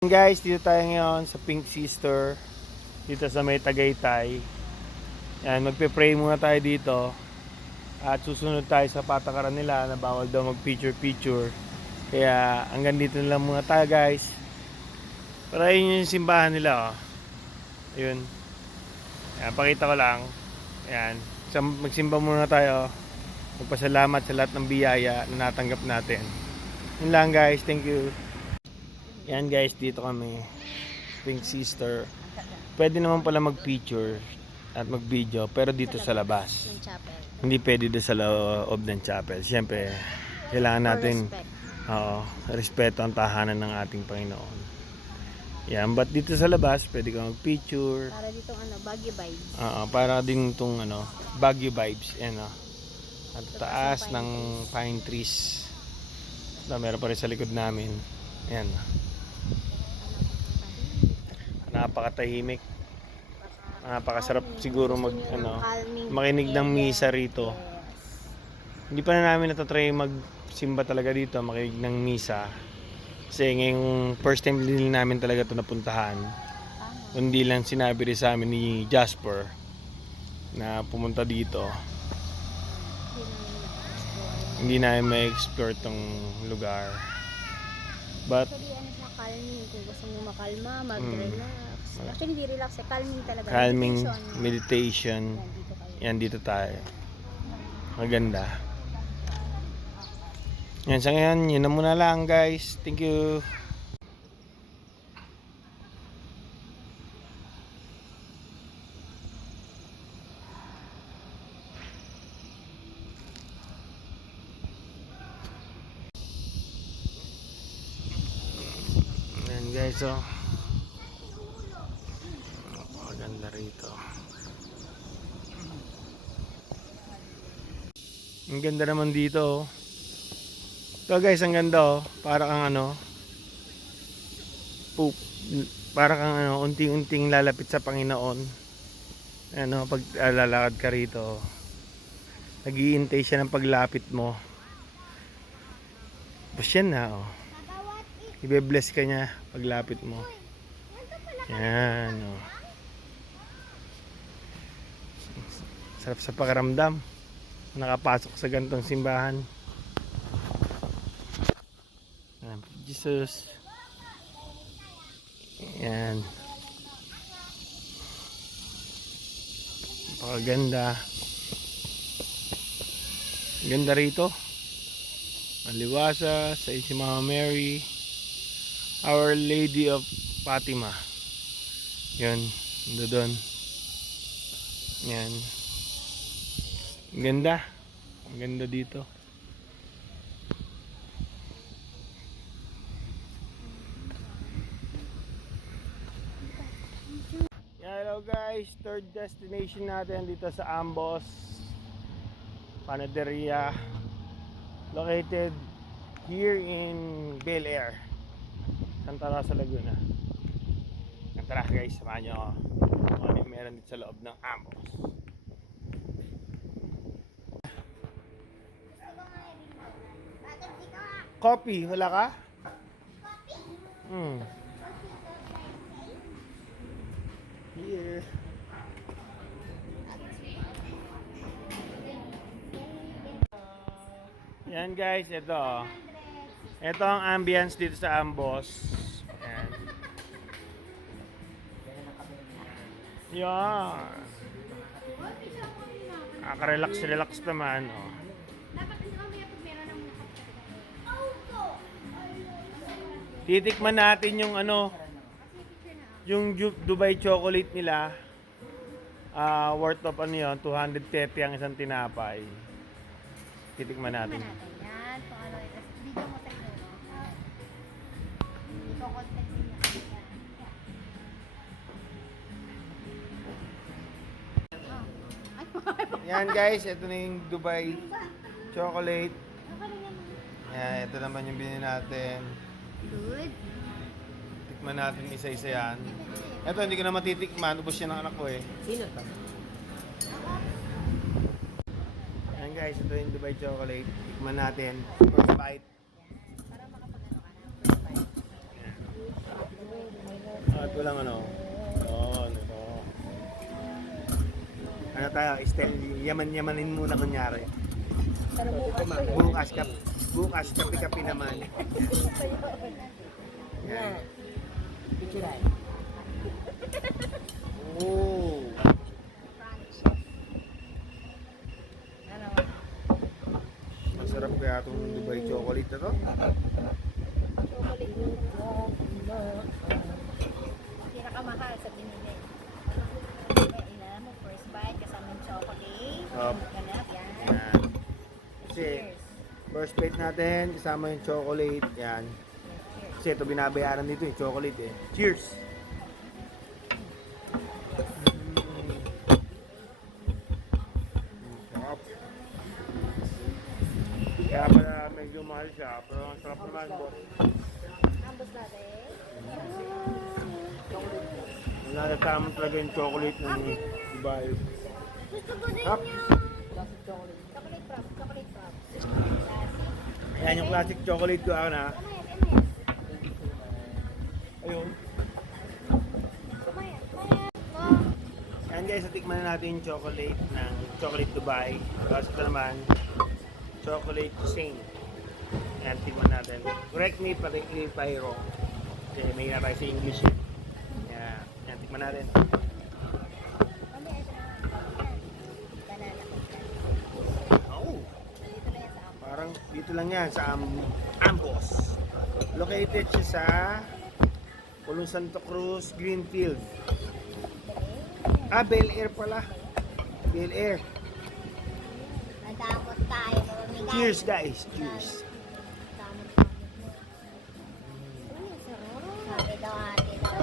Guys, dito tayo ngayon sa Pink Sister dito sa may Tagaytay. Yan, magpe-pray muna tayo dito at susunod tayo sa patakaran nila na bawal daw mag-picture. Kaya hanggang dito na lang muna tayo, guys. Para yun yung simbahan nila, oh. Ayun. Yan, pakita ko lang. Yan, magsimba muna tayo. Magpasalamat sa lahat ng biyaya na natanggap natin. Yun lang, guys. Thank you. Yan guys, dito kami Pink Sister. Pwede naman pala mag-picture at mag-video, pero dito sa labas. Hindi pwede doon sa loob ng chapel. Siyempre, kailangan natin respeto ang tahanan ng ating Panginoon. Yan, but dito sa labas, pwede kang mag-picture. Para ditong Baguio vibes. Para din itong Baguio vibes. Yan, at taas ng pine trees. Meron pa rin sa likod namin. Yan. Napakatahimik. Napakasarap siguro makinig ng misa rito. Hindi pa na namin natatry magsimba talaga dito, makinig ng misa. Kasi ngayong first time din namin talaga ito napuntahan. Hindi lang sinabi rin sa amin ni Jasper na pumunta dito. Hindi namin ma-explore itong lugar. But calming, kung gusto nyo makalma, mag-relax. Actually, hindi relax, calming talaga. Calming, meditation. Yan, dito tayo. Maganda. Yan, sa ngayon, yun na muna lang, guys. Thank you. Guys, maganda rito. Ang ganda naman dito. Ito guys, ang ganda, para kang para kang unting-unting lalapit sa Panginoon. Pag lalakad ka rito, nag-iintay siya ng paglapit mo. Tapos yan na, ibe-bless ka niya paglapit mo. Yan, sarap sa pakiramdam nakapasok sa gantong simbahan. Jesus. Yan, napakaganda. Ganda rito. Maliwasa sa si Mama Mary, Our Lady of Fatima. Yun, doon. Yan. Ang ganda. Ang ganda dito. Hello guys, third destination natin dito sa Ambos Panaderia, located here in Bel Air, Santa Rosa, Laguna. Tara guys, samahan nyo ako kung ano yung meron dito sa loob ng Ambos. Coffee, wala ka? Here. Yan guys, ito ang ambience dito sa Ambos. Yan. Relax naman, Titikman natin yung yung Dubai chocolate nila. Worth of 230 ang isang tinapay. Titikman natin. Yan, kung ano, video mo tayo. Iko-contact niya. Yan guys, ito na yung Dubai chocolate. Yan, ito naman yung binili natin. Good. Tikman natin isa-isa yan. Ito hindi ko na matitikman, ubos yan ng anak ko eh. Sino to? Yan guys, ito yung Dubai chocolate. Tikman natin. First bite. Para makapag-ano ka na. lang ano. Oo, ito. Ano tayo, style, yaman-yamanin muna kunyari. Pero Bukas, kapi-kapi naman. Yan. Picturean. Oh. Ano? Masarap kaya itong Dubai chocolate na to. Chocolate. Pinakamahal sa binili. Ina mo, first bite, kasama yung chocolate. Ganap, yan. Yan. Kasi, Cheers. first plate natin, kasama yung chocolate. Yan. Cheers. Kasi ito binabayaran dito yung chocolate eh. Cheers! Sarap. Kaya pala medyo mahal siya, pero ang sarap naman, boss. Ambos natin. Nalatamang talaga yung chocolate ng Dubai. Gusto ko din Sarap. yan. Classic chocolate. Chocolate props, chocolate props. Classic. Ayan yung classic chocolate ko, ano na. Kumayat, kumayat. Ayun. Kumayat, kumayat. Wow. Ayan guys, tikman na natin yung chocolate ng Chocolate Dubai. Tapos ito naman, chocolate Saint. Ayan, tikman natin. Correct me if I wrong. Kasi may na tayo sa English eh. Ayan, tikman natin. Mamaya, ito na. Banana. Oh, Dito na yan sa ambos. parang dito lang yan sa Ambos. Located siya sa Pulong Santo Cruz, Greenfield. Ah, Bel Air pala. Bel Air. Nadamot tayo. Mamigay. Cheers guys, cheers. Damot-damot mo. Uy, sarap. Sabi daw ate daw.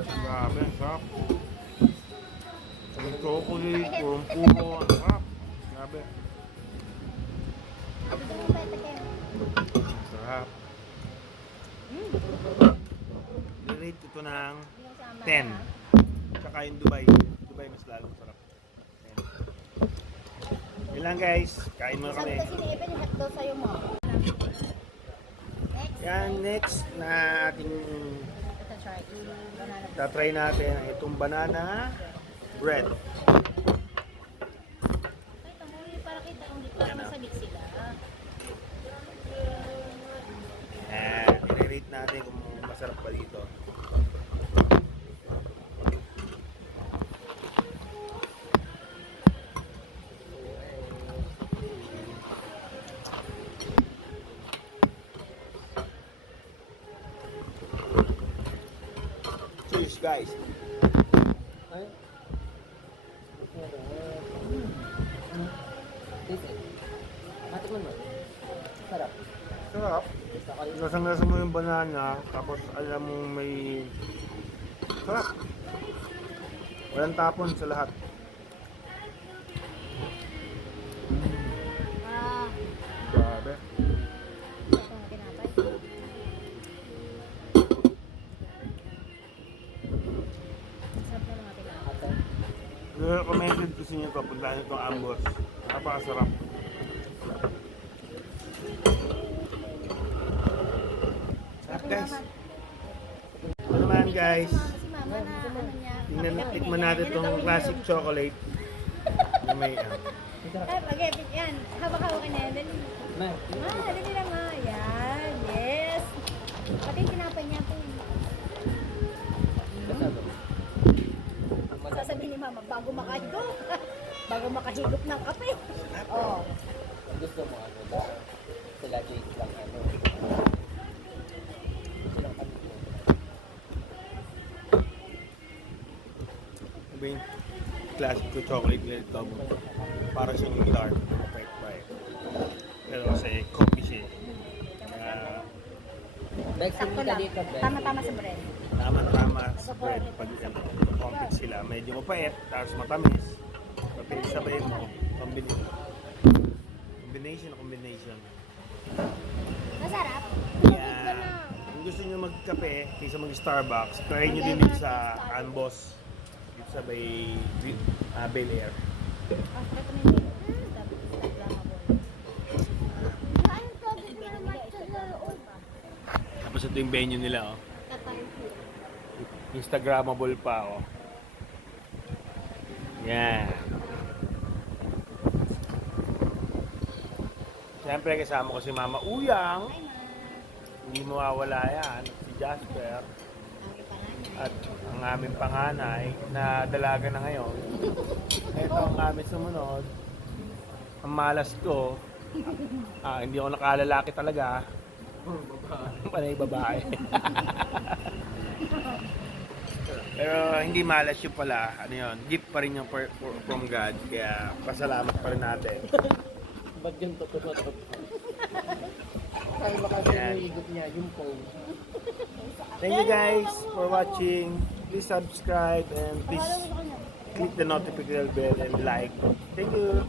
Grabe, ang sarap. Ang chocolate, puro ang sarap. Grabe, Sabi daw ba ito kayo? sarap. Nirate ito ng Yung sama 10. na. Tsaka yung Dubai. Dubai mas lalong sarap. Ayan. Yun lang guys, kain muna Sabi kami. kasi ni Eben, yung hotdog sa'yo mo. Next. Yan, next na ating Ito, sorry. Banana. tatry natin ay itong banana bread. Ay, tanguli, para kita kung di para masabik sila. Yan, i-rate natin kung masarap pa dito. Cheers guys. Ay. Taste it. Matikman mo. Sarap. Sarap. Lasang-lasa mo yung banana, tapos alam mo may sarap. Walang tapon sa lahat. Ah, Grabe. ito ang tinapay. Sarap na mga tinapay. Ate. Recommended ko sa inyo ito, puntahan itong Ambos. Napakasarap. Sarap guys. Ito naman guys. Si mama na, ano niya. Tikman natin itong classic chocolate. Na may Ay, pag-epic yan. Hawak-hawakan na yan. Dali. May. Dali lang nga. Yan. Yes. Pati yung tinapay niya po. Kasado. Sasabihin ni mama, bago makahigop. Bago makahigop ng kape. Oh. Ang gusto mo ano ba? Sila Jake lang ano. Silang kami. Iba yung classic ko chocolate na ito. Para siyang dark. Perfect pa eh. Pero kasi coffee siya eh. Kaya Vaccine Sakto ka lang. dito, Ben. Tama-tama sa bread. tama-tama sa bread. Pag complex sila, medyo mapait, tapos matamis. Kapag sabay mo, combination. Masarap. Kaya, kung gusto nyo magkape, kaysa mag-Starbucks, try nyo din dito sa Ambos. Dito sa Bel Air. Oh, recommended. Tapos ito yung venue nila, oh. Tatay food. Instagrammable pa, oh. Yan. Siyempre, kasama ko si Mama Uyang. Hi, ma. Hindi mawawala yan. Si Jasper. Ang panganay. At ang aming panganay na dalaga na ngayon. Ito ang aming sumunod. Ang malas ko. Hindi ako nakalalaki talaga. Panay babae. Pero hindi malas yun pala. Ano yun? Gift pa rin yung from God. Kaya pasalamat pa rin natin. Ba't yung totoo to? Kaya baka Yan. yung igot niya, yung phone. Thank you guys for watching. Please subscribe and please click the notification bell and like. Thank you.